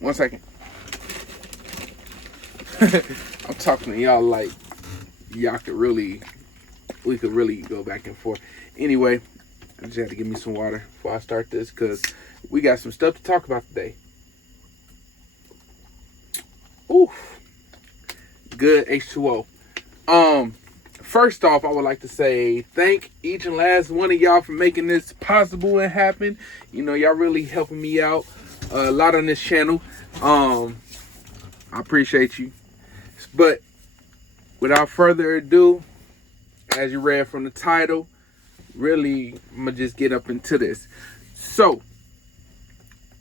1 second. I'm talking to y'all like y'all could really, we could really go back and forth. Anyway, I just had to give me some water before I start this because we got some stuff to talk about today. Oof. Good H2O. First off, I would like to say thank each and last one of y'all for making this possible and happen. You know, y'all really helping me out a lot on this channel. I appreciate you. But without further ado, as you read from the title, really, I'm gonna just get up into this. So,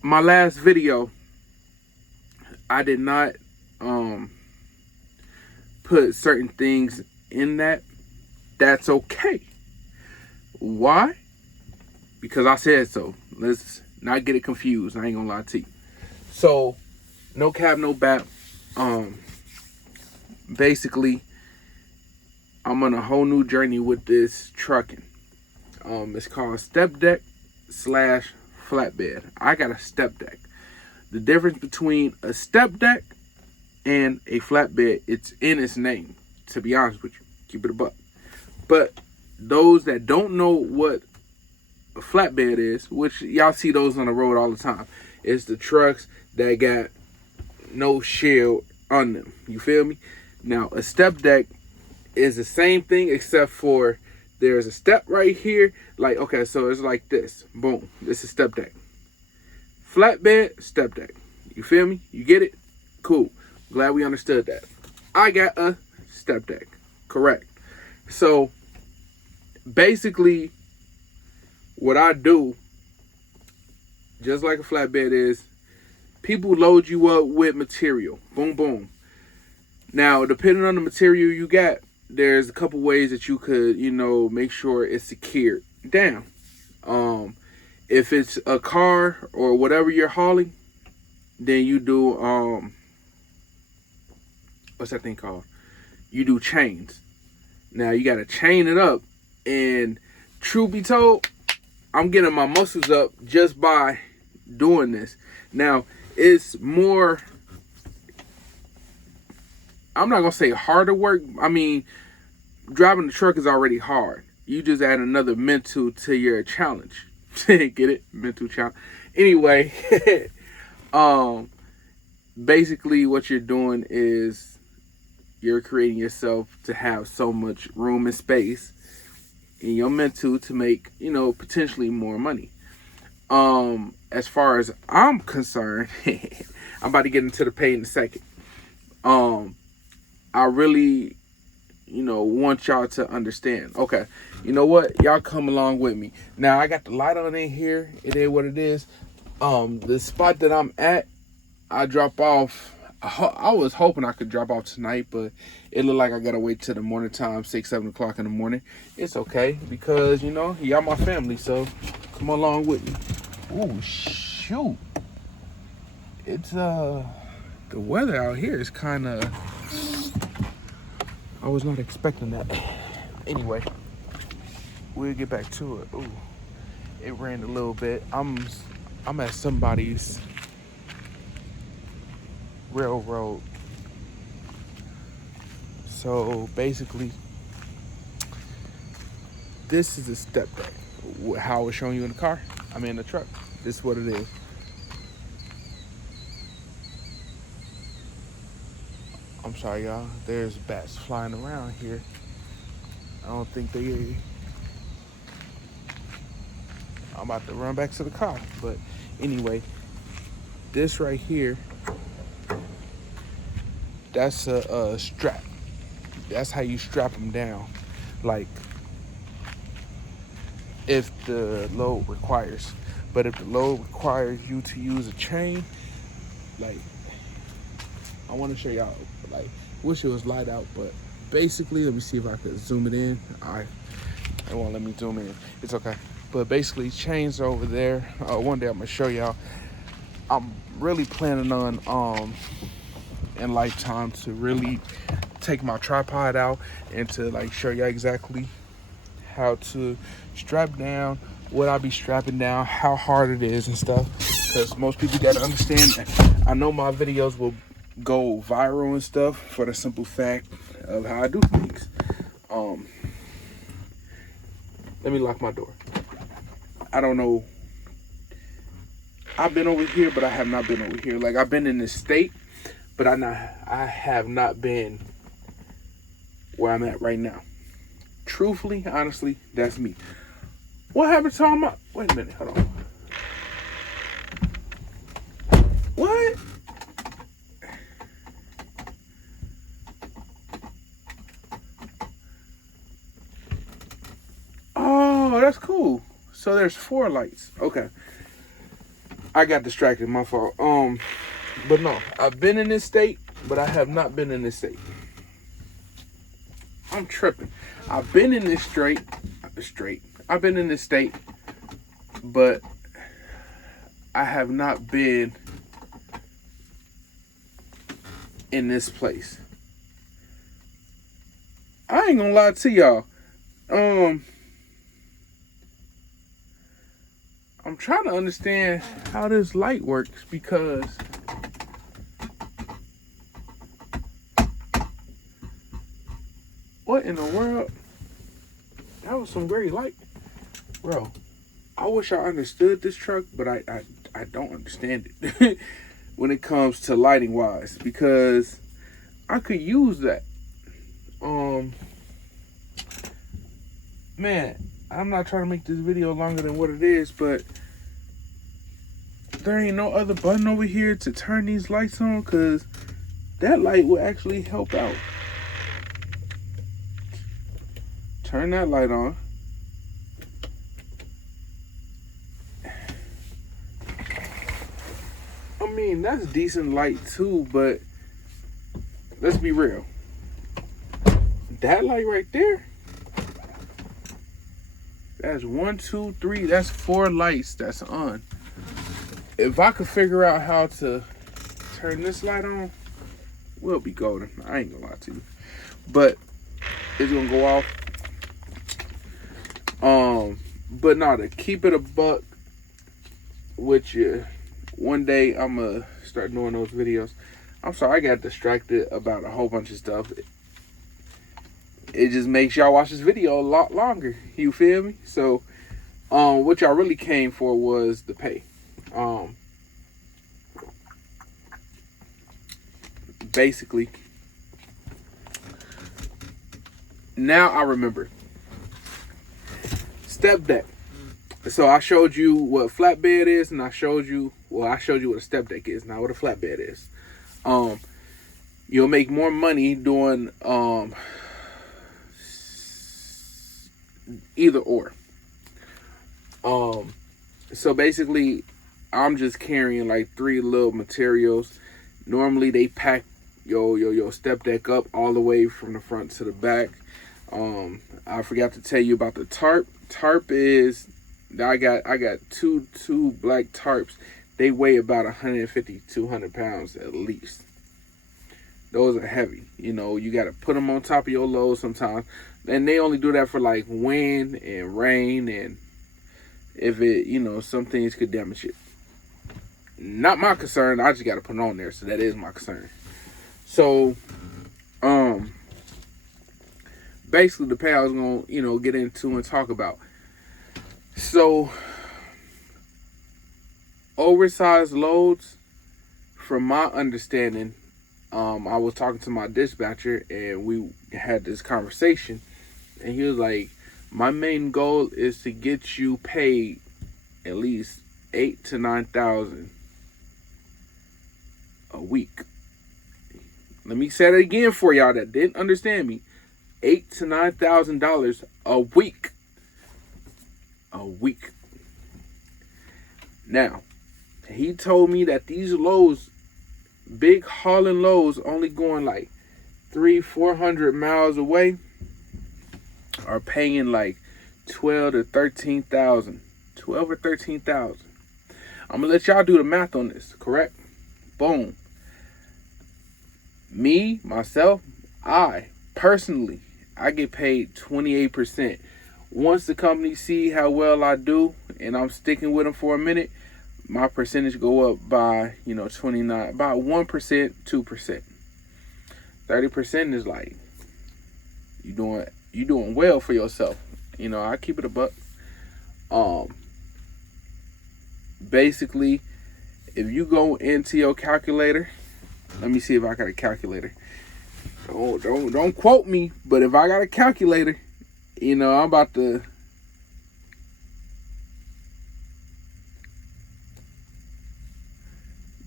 my last video, I did not put certain things in that. That's okay. Why? Because I said so. Let's not get it confused. I ain't gonna lie to you. So, no cap, no bap. Basically, I'm on a whole new journey with this trucking. It's called step deck / flatbed. I got a step deck. The difference between a step deck and a flatbed, it's in its name, to be honest with you. Keep it a buck. But those that don't know what a flatbed is, which y'all see those on the road all the time, it's the trucks that got no shield on them. You feel me? Now, a step deck is the same thing except for there's a step right here. Like, okay, so it's like this. Boom. This is step deck. Flatbed, step deck. You feel me? You get it? Cool. Glad we understood that. I got a step deck. Correct. So, basically, what I do, just like a flatbed is, people load you up with material. Boom, boom. Now, depending on the material you got, there's a couple ways that you could, you know, make sure it's secured down. If it's a car or whatever you're hauling, then you do, what's that thing called? You do chains. Now, you got to chain it up. And truth be told, I'm getting my muscles up just by doing this. Now, it's more, I'm not going to say harder work. I mean, driving the truck is already hard. You just add another mental to your challenge. Get it? Mental challenge. Anyway, basically what you're doing is you're creating yourself to have so much room and space in your mental to make, you know, potentially more money. As far as I'm concerned, I'm about to get into the pay in a second. I really, you know, want y'all to understand. Okay, you know what? Y'all come along with me. Now, I got the light on in here. It is what it is. The spot that I'm at, I drop off. I was hoping I could drop off tonight, but it looked like I gotta wait till the morning time, 6, 7 o'clock in the morning. It's okay because, you know, y'all my family, so come along with me. Oh, shoot. It's, the weather out here is kind of, I was not expecting that. Anyway, we'll get back to it. Ooh, it rained a little bit. I'm at somebody's railroad. So basically, this is a step deck. How I was showing you in the car, I mean in the truck. This is what it is. I'm sorry, y'all. There's bats flying around here. I don't think they. I'm about to run back to the car. But anyway, this right here, that's a strap. That's how you strap them down. Like, if the load requires. But if the load requires you to use a chain, like, I want to show y'all, like, wish it was light out, but basically, let me see if I could zoom it in. It won't let me zoom in. It's okay. But basically, chains are over there. One day I'm gonna show y'all. I'm really planning on in lifetime to really take my tripod out and to like show y'all exactly how to strap down, what I'll be strapping down, how hard it is and stuff. because most people got to understand that. I know my videos will go viral and stuff for the simple fact of how I do things. Let me lock my door. I don't know. I've been over here, but I have not been over here. Like, I've been in this state, but I have not been where I'm at right now. Truthfully, honestly, that's me. What happened to all my... Wait a minute, hold on. What? Oh, that's cool. So there's 4 lights. Okay. I got distracted, my fault. But no, I've been in this state, but I have not been in this state. I'm tripping. I've been in this I've been in this state, but I have not been in this place. I ain't gonna lie to y'all. I'm trying to understand how this light works, because what in the world? That was some great light. Bro, I wish I understood this truck, but I don't understand it when it comes to lighting wise, because I could use that. Man, I'm not trying to make this video longer than what it is, but there ain't no other button over here to turn these lights on, because that light will actually help out. Turn that light on. I mean, that's decent light too, but let's be real. That light right there, that's 1, 2, 3, that's 4 lights that's on. If I could figure out how to turn this light on, we'll be golden. I ain't gonna lie to you. But it's gonna go off. But no, to keep it a buck with you, one day I'm gonna start doing those videos. I'm sorry, I got distracted about a whole bunch of stuff. It just makes y'all watch this video a lot longer. You feel me? So, what y'all really came for was the pay. Basically, now I remember. Step deck. So I showed you what flatbed is, and I showed you what a step deck is. Now what a flatbed is. You'll make more money doing either or. So basically, I'm just carrying like 3 little materials. Normally they pack your step deck up all the way from the front to the back. I forgot to tell you about the tarp. Tarp is, I got two black tarps. They weigh about 150, 200 pounds at least. Those are heavy. You know, you got to put them on top of your load sometimes. And they only do that for like wind and rain, and if it, you know, some things could damage it. Not my concern. I just got to put it on there. So that is my concern. So, basically the pay I was going to, you know, get into and talk about. So, oversized loads, from my understanding, I was talking to my dispatcher and we had this conversation, and he was like, my main goal is to get you paid at least $8,000 to $9,000 a week. Let me say that again for y'all that didn't understand me. $8,000 to $9,000 a week. A week. Now, he told me that these loads, big hauling loads, only going like 300-400 miles away, are paying like $12,000 to $13,000. $12,000 or $13,000. I'm gonna let y'all do the math on this. Correct? Boom. Me, myself, I personally, I get paid 28%. Once the company see how well I do and I'm sticking with them for a minute, my percentage go up by 29, about 1%, 2%. 30% is like you doing well for yourself. I keep it a buck. Basically, if you go into your calculator, let me see if I got a calculator. Don't quote me, but if I got a calculator, I'm about to.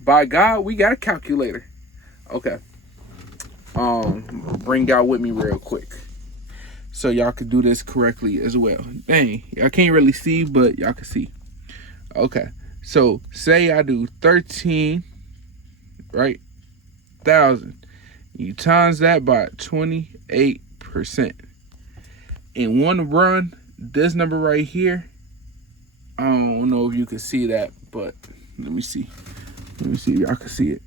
By God, we got a calculator. Okay. Bring y'all with me real quick, so y'all can do this correctly as well. Dang, y'all can't really see, but y'all can see. Okay. So say I do 13, right? 1,000. You times that by 28%. In one run, this number right here, I don't know if you can see that, but let me see. Let me see if y'all can see it.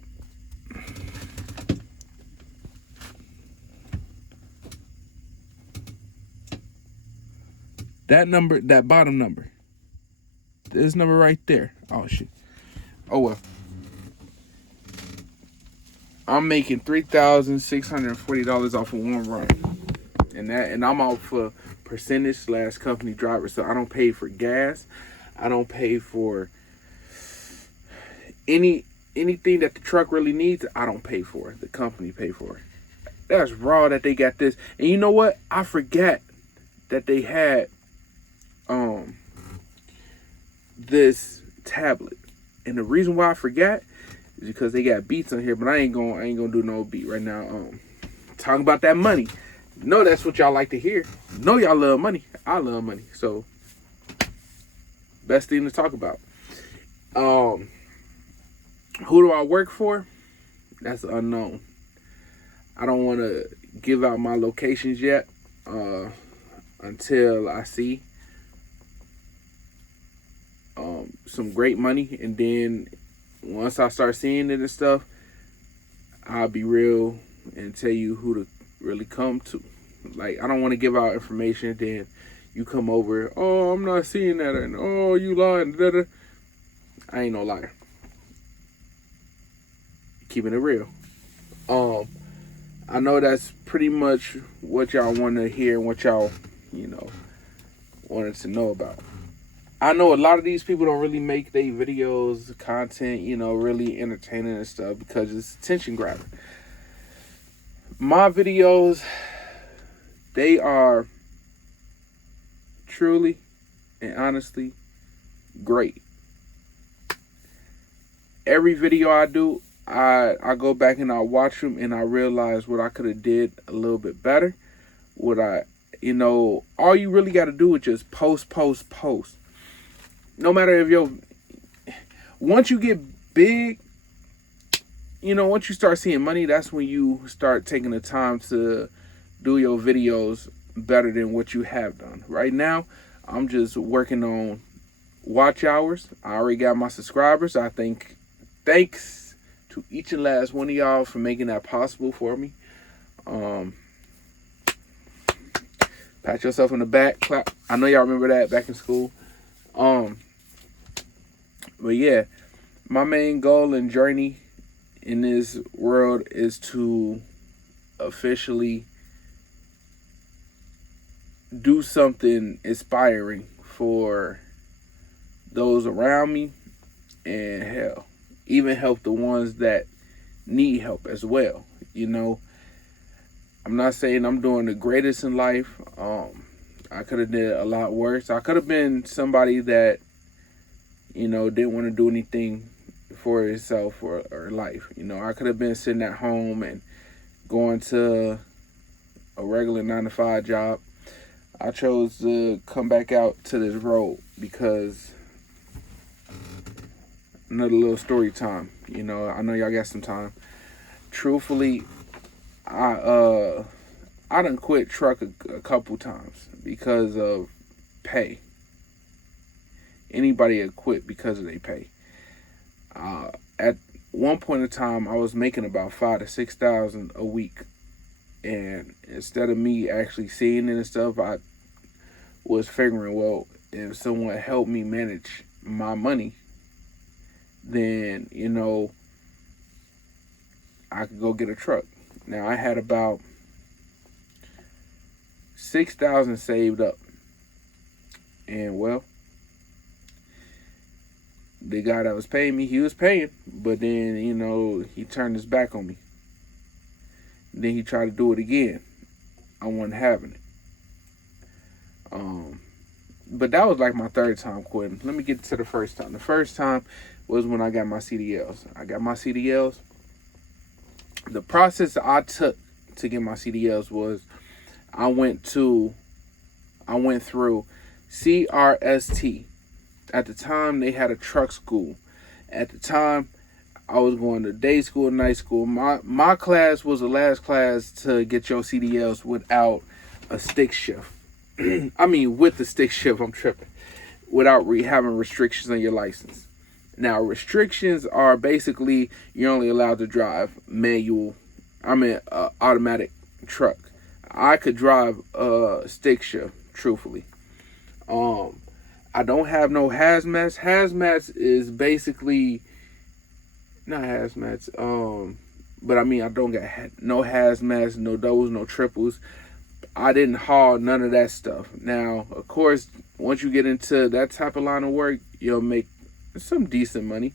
That number, that bottom number, this number right there. Oh shit. Oh well. I'm making $3,640 off of one run, and I'm out for percentage / company driver, so I don't pay for gas. I don't pay for anything that the truck really needs. I don't pay for it. The company pay for it. That's raw that they got this. And you know what? I forget that they had this tablet, and the reason why I forget is because they got beats on here. But I ain't gonna do no beat right now. Talking about that money. No, that's what y'all like to hear. No, y'all love money. I love money. So best thing to talk about. Who do I work for? That's unknown. I don't want to give out my locations yet until I see some great money, and then once I start seeing it and stuff, I'll be real and tell you who to really come to. Like, I don't want to give out information, then you come over, oh, I'm not seeing that, and oh, you lying, da-da. I ain't no liar. Keeping it real. I know that's pretty much what y'all want to hear and what y'all, wanted to know about. I know a lot of these people don't really make their videos, content, really entertaining and stuff because it's attention grabber. My videos, they are truly and honestly great. Every video I do, I go back and I watch them and I realize what I could have did a little bit better. All you really got to do is just post. No matter if once you get big, once you start seeing money, that's when you start taking the time to do your videos better than what you have done. Right now, I'm just working on watch hours. I already got my subscribers. I think thanks to each and last one of y'all for making that possible for me. Pat yourself on the back, clap. I know y'all remember that back in school. But yeah, my main goal and journey in this world is to officially do something inspiring for those around me, and hell, even help the ones that need help as well. I'm not saying I'm doing the greatest in life. I could have did a lot worse. I could have been somebody that didn't want to do anything for himself or life. I could have been sitting at home and going to a regular 9-to-5 job. I chose to come back out to this road because another little story time. I know y'all got some time. Truthfully, I done quit truck a couple times because of pay. Anybody that quit because of their pay. At one point in time, I was making about $5,000 to $6,000 a week, and instead of me actually seeing it and stuff, I was figuring, well, if someone helped me manage my money, then, I could go get a truck. Now I had about 6,000 saved up. And well, the guy that was paying me, he was paying, but then, he turned his back on me. Then he tried to do it again. I wasn't having it. But that was like my third time quitting. Let me get to the first time. The first time was when I got my CDLs. I got my CDLs. The process I took to get my CDLs was I went through CRST. At the time, they had a truck school. At the time, I was going to day school, night school. My class was the last class to get your CDLs without a stick shift. I mean, with the stick shift, I'm tripping. Without having restrictions on your license. Now, restrictions are basically you're only allowed to drive automatic truck. I could drive a stick shift, truthfully. I don't have no hazmats. Hazmats is basically not hazmats. But I mean, I don't got no hazmats, no doubles, no triples. I didn't haul none of that stuff. Now, of course, once you get into that type of line of work, you'll make some decent money.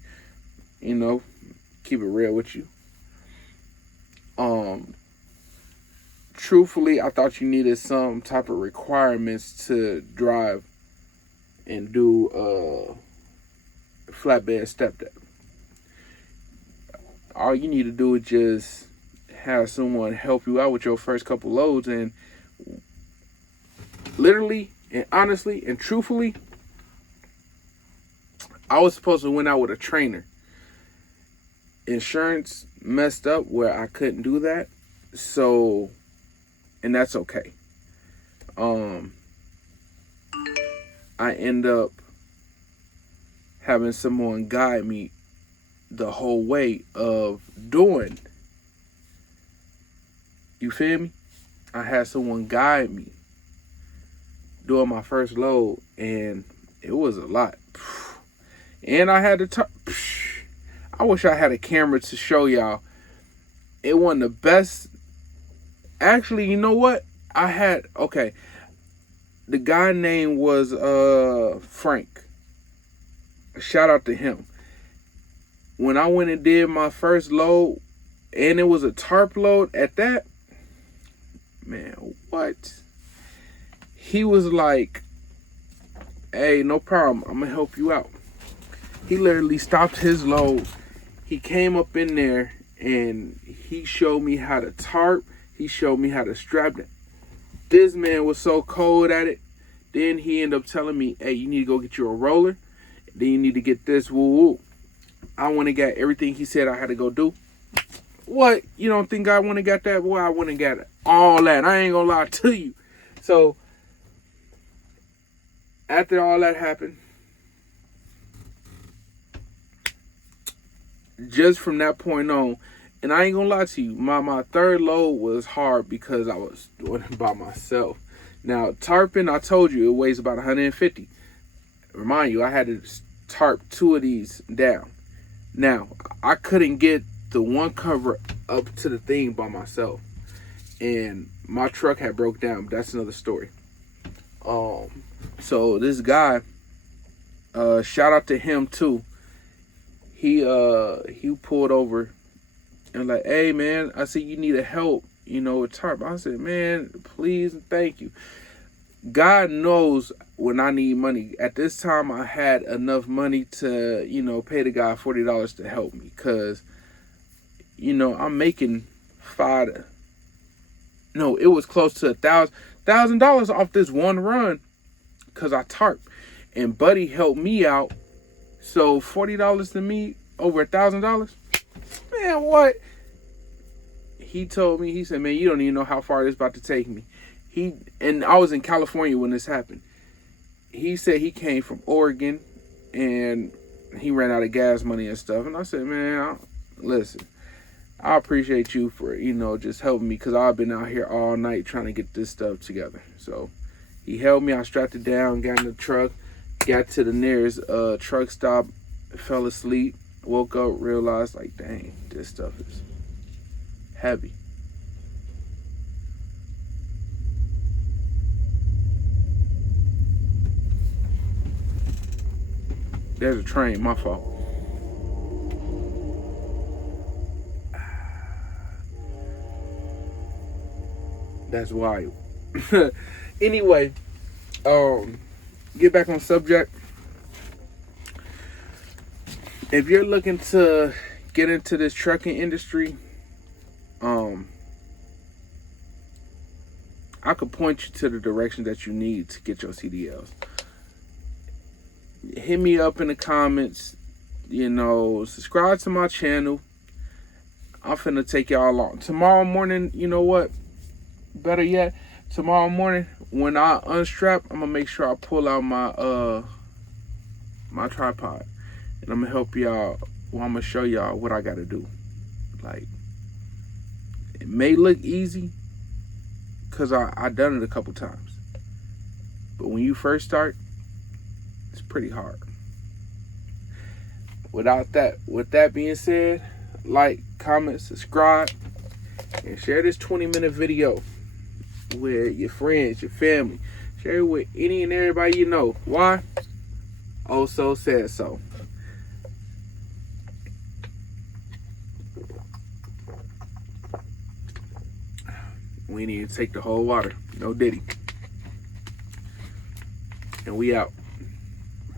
Keep it real with you. Truthfully, I thought you needed some type of requirements to drive and do flatbed step deck. All you need to do is just have someone help you out with your first couple loads, and literally and honestly and truthfully, I was supposed to went out with a trainer. Insurance messed up where I couldn't do that, so, and that's okay. I end up having someone guide me the whole way of doing. You feel me? I had someone guide me doing my first load, and it was a lot. And I had to I wish I had a camera to show y'all. It wasn't the best. Actually, you know what? The guy name was Frank. Shout out to him. When I went and did my first load, and it was a tarp load at that, man, what? He was like, hey, no problem. I'm going to help you out. He literally stopped his load. He came up in there, and he showed me how to tarp. He showed me how to strap it. This man was so cold at it. Then he ended up telling me, hey, you need to go get you a roller. Then you need to get this, woo-woo. I went and got everything he said I had to go do. What? You don't think I went and got that? Boy, I went and got all that. I ain't gonna lie to you. So, after all that happened, just from that point on, and I ain't gonna lie to you, my third load was hard because I was doing it by myself. Now, tarping, I told you, it weighs about 150. Remind you, I had to tarp 2 of these down. Now, I couldn't get the one cover up to the thing by myself. And my truck had broke down, but that's another story. So this guy, shout out to him too. He pulled over and like, hey man, I see you need a help, with tarp. I said, man, please and thank you. God knows when I need money. At this time, I had enough money to, pay the guy $40 to help me. Because, I'm making it was close to $1,000 off this one run. Because I tarp. And Buddy helped me out. So $40 to me over $1,000? Man, what? He told me, he said, man, you don't even know how far this is about to take me. And I was in California when this happened. He said he came from Oregon and he ran out of gas money and stuff. And I said, man, listen, I appreciate you for, just helping me because I've been out here all night trying to get this stuff together. So he helped me. I strapped it down, got in the truck, got to the nearest truck stop, fell asleep. Woke up, realized like, dang, this stuff is heavy. There's a train, my fault. That's wild. Anyway, get back on subject. If you're looking to get into this trucking industry, I could point you to the direction that you need to get your CDLs. Hit me up in the comments, subscribe to my channel. I'm finna take y'all along. Tomorrow morning, you know what? Better yet, tomorrow morning, when I unstrap, I'm gonna make sure I pull out my my tripod. And I'm gonna help y'all, I'm gonna show y'all what I gotta do. Like, it may look easy, because I done it a couple times. But when you first start, it's pretty hard. With that being said, like, comment, subscribe, and share this 20-minute video with your friends, your family. Share it with any and everybody you know. Why? Oh, so said so. We need to take the whole water. No diddy. And we out.